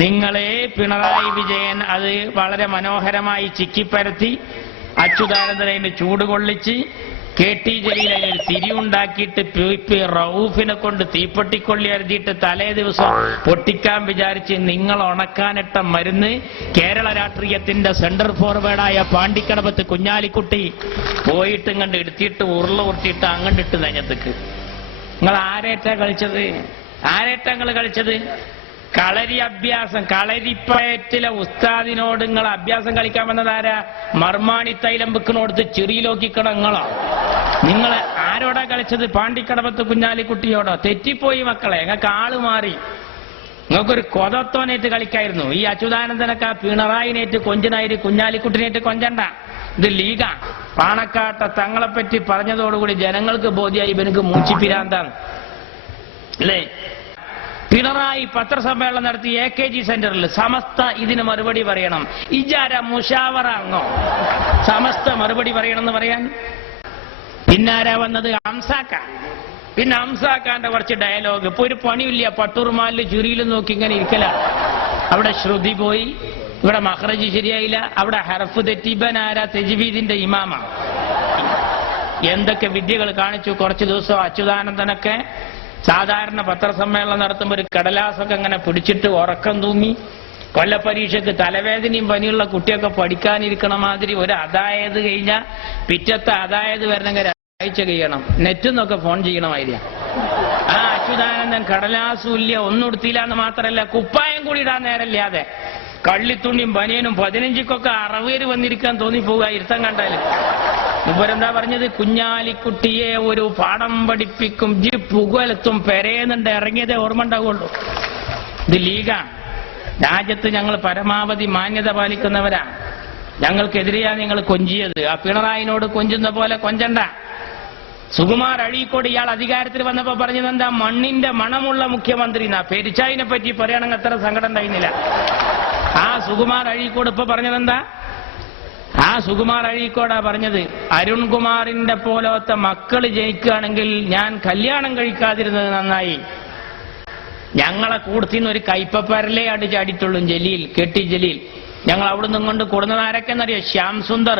നിങ്ങളെ പിണറായി വിജയൻ അത് വളരെ മനോഹരമായി ചിക്കിപ്പരത്തി അച്യുതാനന്ദനെ ചൂട് കൊള്ളിച്ച് KT ജലീൽ ഒരു തിരിവുണ്ടാക്കിയിട്ട് PP റൌഫിനെ കൊണ്ട് തീപ്പെട്ടിക്കൊള്ളി എഴുതിയിട്ട് തലേ ദിവസം പൊട്ടിക്കാൻ വിചാരിച്ച് നിങ്ങൾ ഉണക്കാനിട്ട മരുന്ന് കേരള രാഷ്ട്രീയത്തിന്റെ സെന്റർ ഫോർവേഡായ പാണ്ടിക്കടവത്ത് കുഞ്ഞാലിക്കുട്ടി പോയിട്ട് ഇങ്ങണ്ട് എടുത്തിട്ട് ഉരുട്ടിയിട്ട് അങ്ങണ്ടിട്ട് നെഞ്ഞത്തേക്ക്. നിങ്ങൾ ആരേറ്റാ കളിച്ചത്? നിങ്ങൾ കളിച്ചത് കളരി അഭ്യാസം. കളരിപ്പയറ്റിലെ ഉസ്താദിനോട് നിങ്ങൾ അഭ്യാസം കളിക്കാൻ വന്നതാരാ? മർമാണി തൈലം വെക്കിനോടുത്ത് ചെറിയിലോക്കിക്കണം നിങ്ങളോ? നിങ്ങൾ ആരോടാ കളിച്ചത്? പാണ്ടിക്കടവത്ത് കുഞ്ഞാലിക്കുട്ടിയോടോ? തെറ്റിപ്പോയി മക്കളെ, നിങ്ങൾക്ക് ആള് മാറി. നിങ്ങൾക്കൊരു കൊതത്തോനേറ്റ് കളിക്കായിരുന്നു. ഈ അച്യുതാനന്ദനൊക്കെ പിണറായിനേറ്റ് കൊഞ്ചനായി കുഞ്ഞാലിക്കുട്ടിനേറ്റ് കൊഞ്ചണ്ട. ഇത് ലീഗാ. പാണക്കാട്ട തങ്ങളെപ്പറ്റി പറഞ്ഞതോടുകൂടി ജനങ്ങൾക്ക് ബോധ്യായി ഇവനക്ക് മൂച്ചിപ്പിരാന്താണ് അല്ലേ? പിണറായി പത്രസമ്മേളനം നടത്തി AKG സെന്ററിൽ സമസ്ത ഇതിന് മറുപടി പറയണം. ഇജാര മുഷാവറ അങ്ങോ സമസ്ത മറുപടി പറയണം എന്ന് പറയാൻ? പിന്നാരാ വന്നത്? ഹംസാക്ക. പിന്നെ ഹംസാക്കാന്റെ കുറച്ച് ഡയലോഗ്. ഇപ്പൊ ഒരു പണിയില്ല, പട്ടൂർമാലില് ചുരിയിലും നോക്കി ഇങ്ങനെ ഇരിക്കല. അവിടെ ശ്രുതി പോയി, ഇവിടെ മഖ്റജ് ശരിയായില്ല, അവിടെ ഹർഫ് തെറ്റിബൻ ആരാ? തജ്വീദിന്റെ ഇമാമ. എന്തൊക്കെ വിദ്യകൾ കാണിച്ചു. കുറച്ചു ദിവസം അച്യുതാനന്ദനൊക്കെ സാധാരണ പത്രസമ്മേളനം നടത്തുമ്പോൾ ഒരു കടലാസൊക്കെ അങ്ങനെ പിടിച്ചിട്ട് ഉറക്കം തൂങ്ങി, കൊല്ലപ്പരീക്ഷയ്ക്ക് തലവേദനയും പനിയുള്ള കുട്ടിയൊക്കെ പഠിക്കാനിരിക്കണ മാതിരി ഒരു അതായത് കഴിഞ്ഞാൽ പിറ്റത്തെ അതായത് വരണമെങ്കിൽ ഒരാഴ്ച കഴിയണം. നെറ്റിന്നൊക്കെ ഫോൺ ചെയ്യണമായിരിക്കും. ആ അച്യുതാനന്ദൻ കടലാസും ഇല്ല, ഒന്നും എടുത്തില്ല എന്ന് മാത്രമല്ല കുപ്പായം കൂടി ഇടാൻ നേരമില്ലാതെ കള്ളിത്തുണിയും ബനിയനും 15ക്കൊക്കെ 60 വന്നിരിക്കാൻ തോന്നിപ്പോവുക ഇരുത്തം കണ്ടാല്. ഇവരെന്താ പറഞ്ഞത്? കുഞ്ഞാലിക്കുട്ടിയെ ഒരു പാഠം പഠിപ്പിക്കും, പുകലത്തും പെരേന്നുണ്ട് ഇറങ്ങിയതേ ഓർമ്മ ഉണ്ടാവുള്ളൂ. ഇത് ലീഗാ. രാജ്യത്ത് ഞങ്ങൾ പരമാവധി മാന്യത പാലിക്കുന്നവരാ. ഞങ്ങൾക്കെതിരെയാണ് നിങ്ങൾ കൊഞ്ചിയത്. ആ പിണറായിനോട് കൊഞ്ചുന്ന പോലെ കൊഞ്ചണ്ട. സുകുമാർ അഴീക്കോട് ഇയാൾ അധികാരത്തിൽ വന്നപ്പോ പറഞ്ഞതെന്താ? മണ്ണിന്റെ മണമുള്ള മുഖ്യമന്ത്രി എന്നാ. പെരിച്ചായിനെ പറ്റി പറയുകയാണെങ്കിൽ അത്ര സങ്കടം ഉണ്ടായിരുന്നില്ല. ആ സുകുമാർ അഴീക്കോട് ഇപ്പൊ പറഞ്ഞതെന്താ? ആ സുകുമാർ അഴീക്കോടാ പറഞ്ഞത്, അരുൺകുമാറിന്റെ പോലത്തെ മക്കള് ജയിക്കുകയാണെങ്കിൽ ഞാൻ കല്യാണം കഴിക്കാതിരുന്നത് നന്നായി. ഞങ്ങളെ കൂടത്തിന്ന് ഒരു കൈപ്പപ്പരലേ അടിച്ചാടിയിട്ടുള്ളൂ ജലീൽ, KT ജലീൽ. ഞങ്ങൾ അവിടെ നിന്നും കൊണ്ട് കൊടുന്നത് ആരൊക്കെന്നറിയോ? ശ്യാം സുന്ദർ,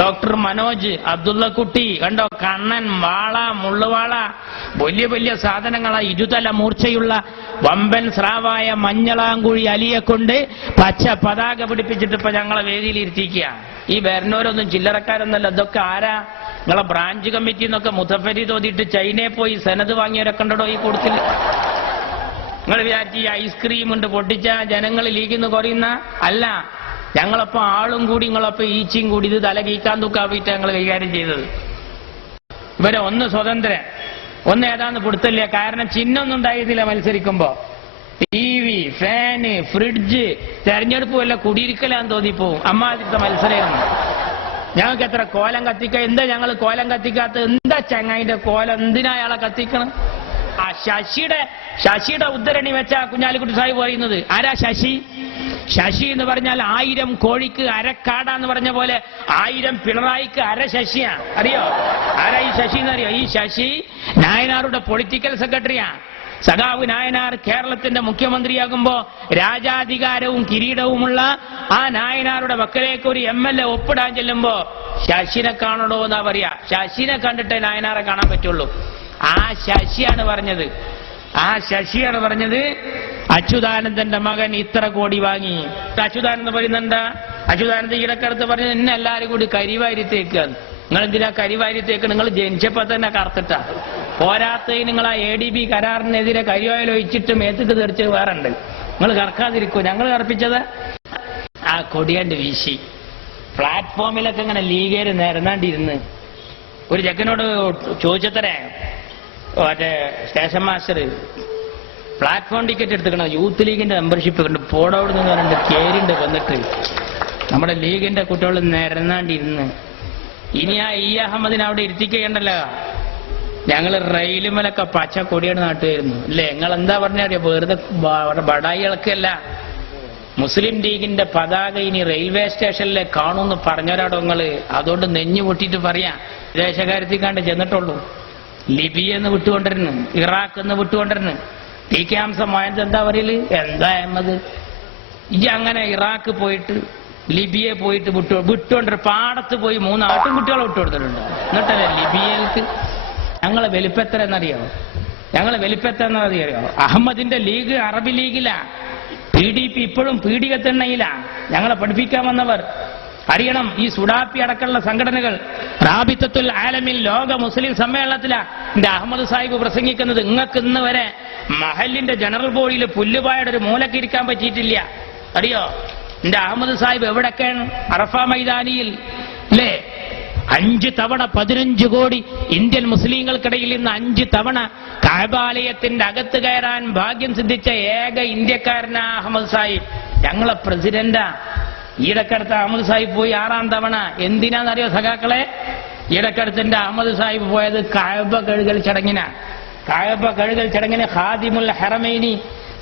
ഡോക്ടർ മനോജ്, അബ്ദുള്ള കുട്ടി, കണ്ടോ, കണ്ണൻ, വാള, മുള്ളുവാള, വലിയ വലിയ സാധനങ്ങളാ. ഇരുതല മൂർച്ചയുള്ള വമ്പൻ സ്രാവായ മഞ്ഞളാങ്കുഴി അലിയെ കൊണ്ട് പച്ച പതാക പിടിപ്പിച്ചിട്ട് ഇപ്പൊ ഞങ്ങളെ വേദിയിൽ ഇരുത്തിക്കുക. ഈ വരുന്നവരൊന്നും ചില്ലറക്കാരൊന്നല്ല. ഇതൊക്കെ ആരാ? നിങ്ങളെ ബ്രാഞ്ച് കമ്മിറ്റി എന്നൊക്കെ മുതഫരി തോതിയിട്ട് ചൈനയിൽ പോയി സെനത് വാങ്ങിയവരൊക്കെ ഉണ്ടോ ഈ കൂട്ടത്തിൽ? നിങ്ങൾ വിചാരിച്ച് ഈ ഐസ്ക്രീം ഉണ്ട് പൊട്ടിച്ച ജനങ്ങൾ ലീഗിന്ന് കുറയുന്ന അല്ല. ഞങ്ങളപ്പോ ആളും കൂടി നിങ്ങളപ്പോ ഈച്ചയും കൂടി ഇത് തല കീക്കാൻ തൂക്കാവിട്ട് ഞങ്ങൾ കൈകാര്യം ചെയ്തത്. ഇവരെ ഒന്ന് സ്വതന്ത്രൻ, ഒന്ന് ഏതാന്ന് പിടുത്തില്ല. കാരണം ചിഹ്നമൊന്നും ഉണ്ടായിരുന്നില്ല മത്സരിക്കുമ്പോ. TV, ഫാന്, ഫ്രിഡ്ജ്, തെരഞ്ഞെടുപ്പ് വല്ല കുടിയിരിക്കലാന്ന് തോന്നിപ്പോവും. അമ്മാതിരത്തെ മത്സരമായിരുന്നു. ഞങ്ങൾക്ക് എത്ര കോലം കത്തിക്കാം. എന്താ ഞങ്ങൾ കോലം കത്തിക്കാത്ത? എന്താ ചങ്ങായിന്റെ കോലം? എന്തിനാ അയാളെ കത്തിക്കണം? ആ ശശിയുടെ ഉദ്ധരണി വെച്ച കുഞ്ഞാലിക്കുട്ടി സാഹിബ് പറയുന്നത്. ആരാ ശശി? ശശി എന്ന് പറഞ്ഞാൽ 1000 കോഴിക്ക് അരക്കാടാന്ന് പറഞ്ഞ പോലെ 1000 പിണറായിക്ക് അര ശശിയാ. അറിയോ ആരാ ഈ ശശി എന്നറിയോ? ഈ ശശി നായനാറുടെ പൊളിറ്റിക്കൽ സെക്രട്ടറിയാ. സഖാവ് നായനാർ കേരളത്തിന്റെ മുഖ്യമന്ത്രിയാകുമ്പോ രാജാധികാരവും കിരീടവുമുള്ള ആ നായനാറുടെ മക്കളേക്ക് ഒരു MLA ഒപ്പിടാൻ ചെല്ലുമ്പോ ശശിനെ കാണണോ എന്നാ പറയാ. ശശിനെ കണ്ടിട്ടേ നായനാറെ കാണാൻ പറ്റുള്ളൂ. ആ ശശിയാണ് പറഞ്ഞത് അച്യുതാനന്ദന്റെ മകൻ ഇത്ര കോടി വാങ്ങി. അച്യുതാനന്ദൻ പറയുന്നുണ്ട്, അച്യുതാനന്ദൻ ഇടക്കടുത്ത് പറഞ്ഞത് എന്നെ എല്ലാവരും കൂടി കരിവാരി തേക്കാന്ന്. നിങ്ങൾ എന്തിനാ കരിവാരി തേക്ക്? നിങ്ങൾ ജനിച്ചപ്പോ തന്നെ കറുത്തിട്ടാ. പോരാത്തതിന് നിങ്ങൾ ആ ADB കരാറിനെതിരെ കരിവായിൽ ഒഴിച്ചിട്ട് മേത്തക്ക് തെറിച്ച് വേറെ ഉണ്ട്. നിങ്ങൾ കറക്കാതിരിക്കൂ. ഞങ്ങൾ കറപ്പിച്ചത് ആ കൊടിയാണ്ട് വീശി. പ്ലാറ്റ്ഫോമിലൊക്കെ ഇങ്ങനെ ലീഗേര് നിരന്നാണ്ടിരുന്ന് ഒരു ചെക്കനോട് ചോദിച്ചത്രേ, മറ്റേ സ്റ്റേഷൻ മാസ്റ്റർ പ്ലാറ്റ്ഫോം ടിക്കറ്റ് എടുത്തുക്കണം, യൂത്ത് ലീഗിന്റെ മെമ്പർഷിപ്പ് ഉണ്ട്, പോടോട് നിന്ന് പറഞ്ഞിട്ട് കേരിണ്ട് വന്നിട്ട് നമ്മുടെ ലീഗിന്റെ കുട്ടികൾ നിരന്നാണ്ടിരുന്ന്. ഇനി ആ അഹമ്മദിനെ അവിടെ ഇരുത്തിക്കണ്ടല്ലോ. ഞങ്ങൾ റെയിലുമലൊക്കെ പച്ച കൊടിയാണ് നാട്ടുകായിരുന്നു അല്ലേ? നിങ്ങൾ എന്താ പറഞ്ഞറിയോ? വെറുതെ ബടായി ഇളക്കല്ല. മുസ്ലിം ലീഗിന്റെ പതാക ഇനി റെയിൽവേ സ്റ്റേഷനിലെ കാണുമെന്ന് പറഞ്ഞവരാടോ നിങ്ങള്. അതുകൊണ്ട് നെഞ്ഞു പൊട്ടിയിട്ട് പറയാ, വിദേശകാര്യത്തിൽ കണ്ട് ചെന്നിട്ടുള്ളൂ. ലിബിയെന്ന് വിട്ടുകൊണ്ടിരുന്നു, ഇറാഖ് എന്ന് വിട്ടുകൊണ്ടിരുന്നു. TK ഹംസ മോയന്ത് എന്താ പറയല്? എന്താ അഹമ്മദ്? ഇജ്ജ് അങ്ങനെ ഇറാഖ് പോയിട്ട് ലിബിയെ പോയിട്ട് വിട്ടുകൊണ്ട് പാടത്ത് പോയി 3 ആട്ടിൻകുട്ടികളെ വിട്ടുകൊടുത്തിട്ടുണ്ട്. എന്നിട്ടല്ലേ ലിബിയയിലേക്ക് ഞങ്ങളെ വലിപ്പത്തരെന്നറിയോ? ഞങ്ങളെ വലിപ്പത്തെന്നറിയോ? അഹമ്മദിന്റെ ലീഗ് അറബ് ലീഗിലാ, PDP ഇപ്പോഴും പീഡികത്തെണ്ണയിലാ. ഞങ്ങളെ പഠിപ്പിക്കാൻ വന്നവർ അറിയണം. ഈ സുഡാപ്പി അടക്കമുള്ള സംഘടനകൾ റാബിത്തത്തുൽ ആലമിൽ ലോക മുസ്ലിം സമ്മേളനത്തിലാ എന്റെ അഹമ്മദ് സാഹിബ് പ്രസംഗിക്കുന്നത്. നിങ്ങൾക്ക് ഇന്ന് വരെ മഹലിന്റെ ജനറൽ ബോഡിയിൽ പുല്ലുപായുടെ ഒരു മൂലക്ക് ഇരിക്കാൻ പറ്റിയിട്ടില്ല. അറിയോ എന്റെ അഹമ്മദ് സാഹിബ് എവിടൊക്കെയാണ്? അറഫ മൈതാനിയിൽ അല്ലേ 5 തവണ 15 കോടി ഇന്ത്യൻ മുസ്ലിങ്ങൾക്കിടയിൽ നിന്ന് 5 തവണ കഅബാലയത്തിന്റെ അകത്ത് കയറാൻ ഭാഗ്യം സിദ്ധിച്ച ഏക ഇന്ത്യക്കാരനാ അഹമ്മദ് സാഹിബ്. ഞങ്ങളെ പ്രസിഡന്റാ. ഈടക്കടുത്ത് അഹമ്മദ് സാഹിബ് പോയി 6ാം തവണ. എന്തിനാണെന്നറിയോ സഖാക്കളെ? ഈടക്കടുത്തിന്റെ അഹമ്മദ് സാഹിബ് പോയത് കഅബ കഴുകൽ ചടങ്ങിനാ. കഅബ കഴുകൽ ചടങ്ങിന് ഖാദിമുൽ ഹറമൈനി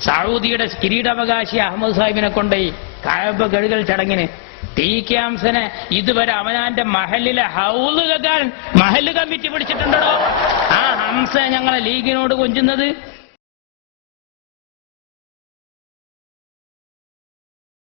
സൗദിയുടെ കിരീടാവകാശി അഹമ്മദ് സാഹിബിനെ കൊണ്ടുപോയി കഅബ കഴുകൽ ചടങ്ങിന്. TK ഹംസനെ ഇതുവരെ അവനാന്റെ മഹലിലെ ഹൗല് കെട്ടാൻ മഹല് കമ്മിറ്റി പിടിച്ചിട്ടുണ്ടോ? ആ ഹംസ ഞങ്ങളെ ലീഗിനോട് കൊഞ്ചുന്നത്